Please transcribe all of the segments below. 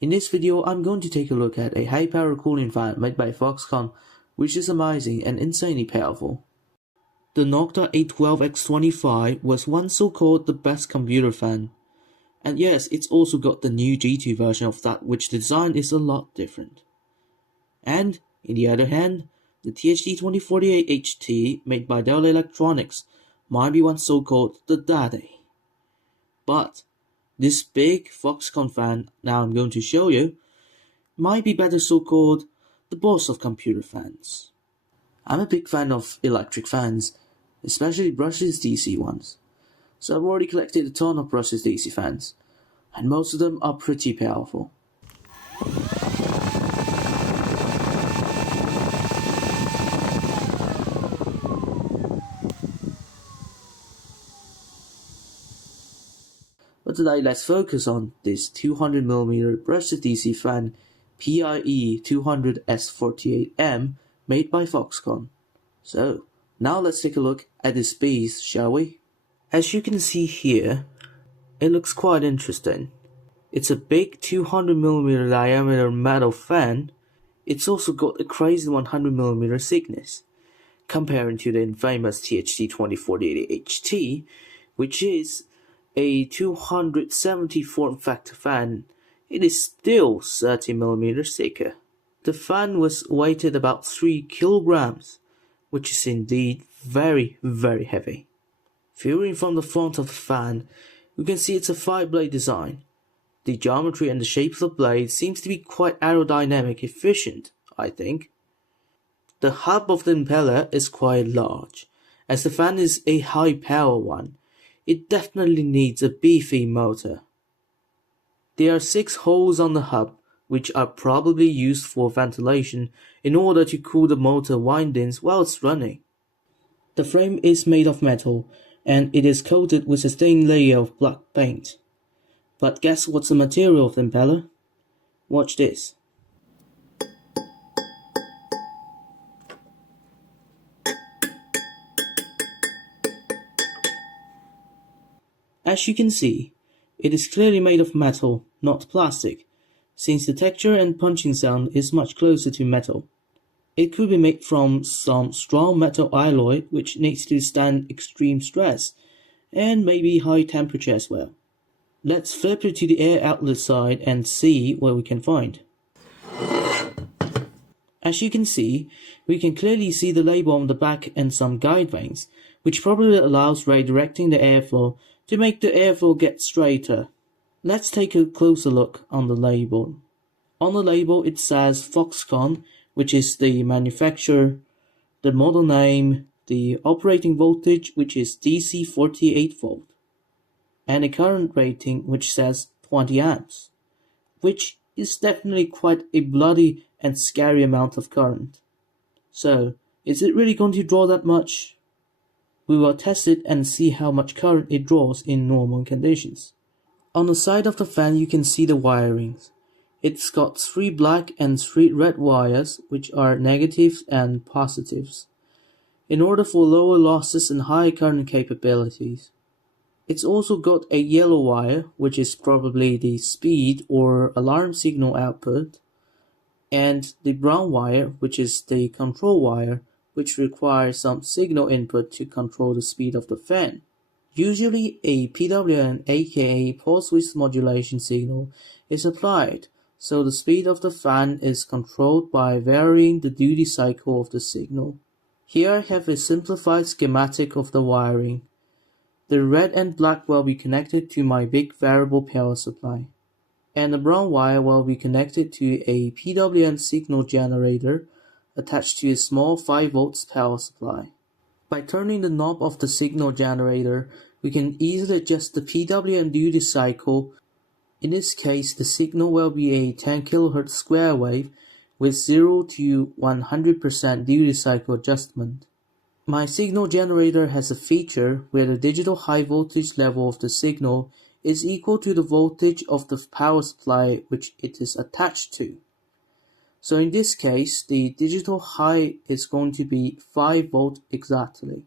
In this video, I'm going to take a look at a high-power cooling fan made by FOXCONN, which is amazing and insanely powerful. The Nocta A12X25 was once so-called the best computer fan. And yes, it's also got the new G2 version of that, which the design is a lot different. And, in the other hand, the THT2048HT made by Dell Electronics might be once so-called the daddy. But, this big FOXCONN fan now I'm going to show you might be better so-called the boss of computer fans. I'm a big fan of electric fans, especially brushless DC ones. So I've already collected a ton of brushless DC fans, and most of them are pretty powerful. But today let's focus on this 200mm brushless DC fan PIE 200S48M made by FOXCONN. So, now let's take a look at this beast, shall we? As you can see here, it looks quite interesting. It's a big 200mm diameter metal fan. It's also got a crazy 100mm thickness, comparing to the infamous THT2048HT, which is a 270 form factor fan. It is still 30mm thicker. The fan was weighted about 3 kilograms, which is indeed very, very heavy. Viewing from the front of the fan, you can see it's a 5-blade design. The geometry and the shape of the blade seems to be quite aerodynamic efficient, I think. The hub of the impeller is quite large. As the fan is a high power one, it definitely needs a beefy motor. There are 6 holes on the hub, which are probably used for ventilation in order to cool the motor windings while it's running. The frame is made of metal, and it is coated with a thin layer of black paint. But guess what's the material of the impeller? Watch this. As you can see, it is clearly made of metal, not plastic, since the texture and punching sound is much closer to metal. It could be made from some strong metal alloy which needs to stand extreme stress, and maybe high temperature as well. Let's flip it to the air outlet side and see what we can find. As you can see, we can clearly see the label on the back and some guide vanes, which probably allows redirecting the airflow to make the airflow get straighter. Let's take a closer look on the label. On the label it says FOXCONN, which is the manufacturer, the model name, the operating voltage, which is DC 48 volt, and a current rating which says 20 amps, which is definitely quite a bloody and scary amount of current. So, is it really going to draw that much? We will test it and see how much current it draws in normal conditions. On the side of the fan you can see the wirings. It's got 3 black and 3 red wires, which are negatives and positives, in order for lower losses and high current capabilities. It's also got a yellow wire, which is probably the speed or alarm signal output, and the brown wire, which is the control wire, which requires some signal input to control the speed of the fan. Usually a PWM aka pulse width modulation signal is applied, so the speed of the fan is controlled by varying the duty cycle of the signal. Here I have a simplified schematic of the wiring. The red and black will be connected to my big variable power supply, and the brown wire will be connected to a PWM signal generator attached to a small 5 volts power supply. By turning the knob of the signal generator, we can easily adjust the PWM duty cycle. In this case, the signal will be a 10 kHz square wave with 0 to 100% duty cycle adjustment. My signal generator has a feature where the digital high voltage level of the signal is equal to the voltage of the power supply which it is attached to. So in this case, the digital high is going to be 5 volt exactly.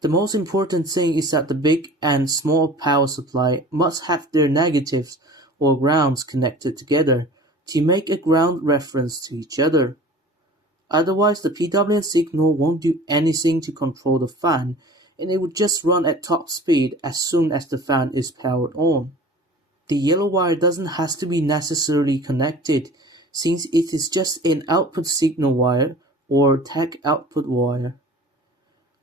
The most important thing is that the big and small power supply must have their negatives or grounds connected together to make a ground reference to each other. Otherwise, the PWM signal won't do anything to control the fan, and it would just run at top speed as soon as the fan is powered on. The yellow wire doesn't have to be necessarily connected, since it is just an output signal wire or tach output wire,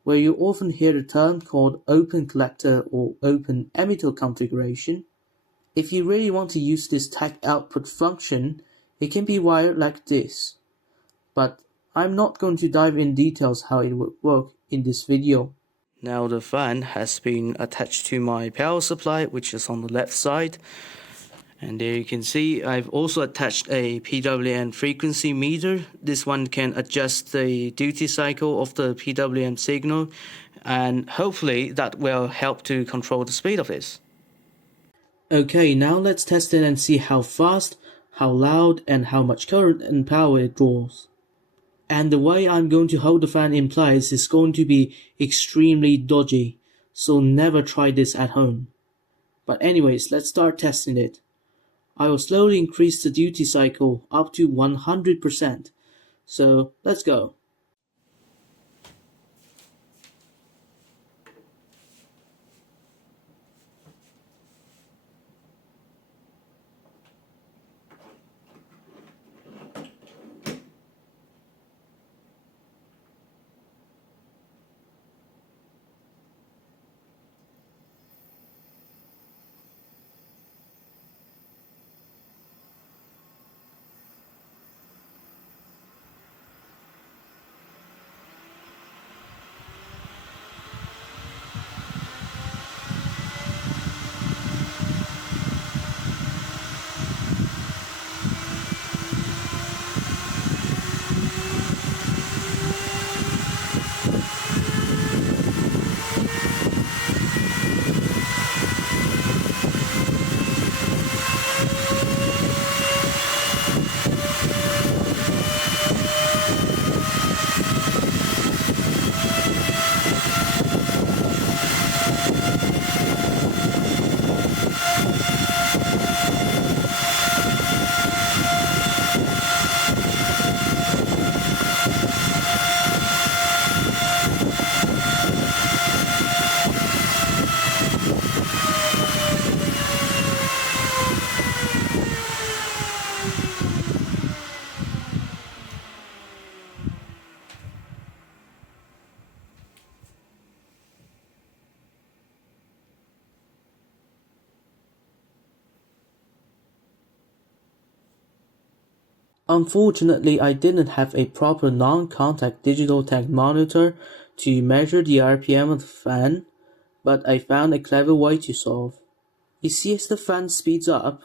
where you often hear the term called open collector or open emitter configuration. If you really want to use this tach output function, it can be wired like this, but I'm not going to dive in details how it would work in this video. Now the fan has been attached to my power supply, which is on the left side. And there you can see I've also attached a PWM frequency meter. This one can adjust the duty cycle of the PWM signal, and hopefully that will help to control the speed of this. Okay, now let's test it and see how fast, how loud, and how much current and power it draws. And the way I'm going to hold the fan in place is going to be extremely dodgy, so never try this at home. But anyways, let's start testing it. I will slowly increase the duty cycle up to 100%, so let's go. Unfortunately, I didn't have a proper non-contact digital tachometer to measure the RPM of the fan, but I found a clever way to solve. You see, as the fan speeds up,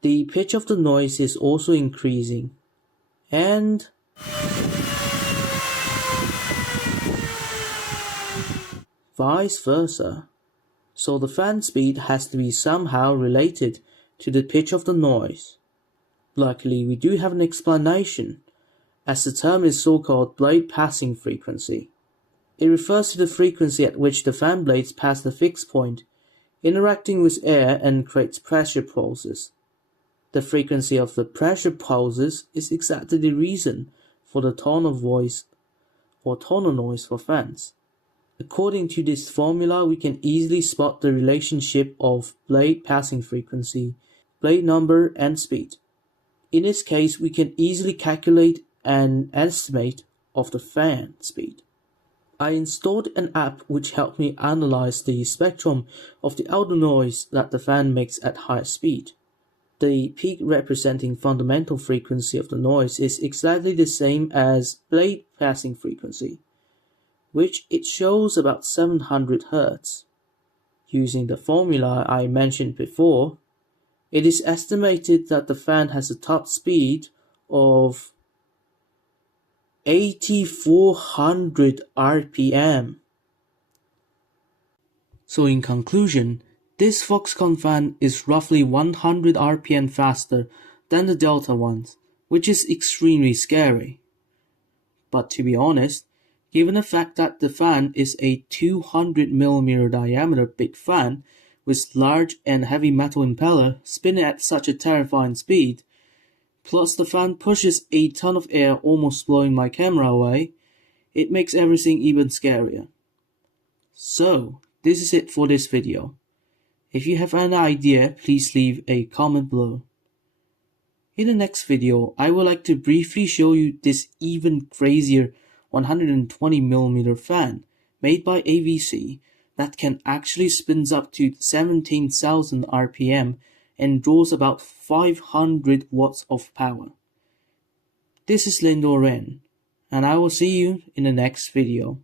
the pitch of the noise is also increasing, and vice versa. So the fan speed has to be somehow related to the pitch of the noise. Luckily, we do have an explanation, as the term is so-called blade passing frequency. It refers to the frequency at which the fan blades pass the fixed point, interacting with air and creates pressure pulses. The frequency of the pressure pulses is exactly the reason for the tone of voice or tonal noise for fans. According to this formula, we can easily spot the relationship of blade passing frequency, blade number, and speed. In this case, we can easily calculate an estimate of the fan speed. I installed an app which helped me analyze the spectrum of the outer noise that the fan makes at high speed. The peak representing fundamental frequency of the noise is exactly the same as blade passing frequency, which it shows about 700 Hz. Using the formula I mentioned before, it is estimated that the fan has a top speed of 8400 RPM. So in conclusion, this FOXCONN fan is roughly 100 RPM faster than the Delta ones, which is extremely scary. But to be honest, given the fact that the fan is a 200mm diameter big fan with large and heavy metal impeller spinning at such a terrifying speed, plus the fan pushes a ton of air almost blowing my camera away, it makes everything even scarier. So, this is it for this video. If you have an idea, please leave a comment below. In the next video, I would like to briefly show you this even crazier 120mm fan made by AVC that can actually spins up to 17,000 RPM and draws about 500 watts of power. This is Lindor Ren, and I will see you in the next video.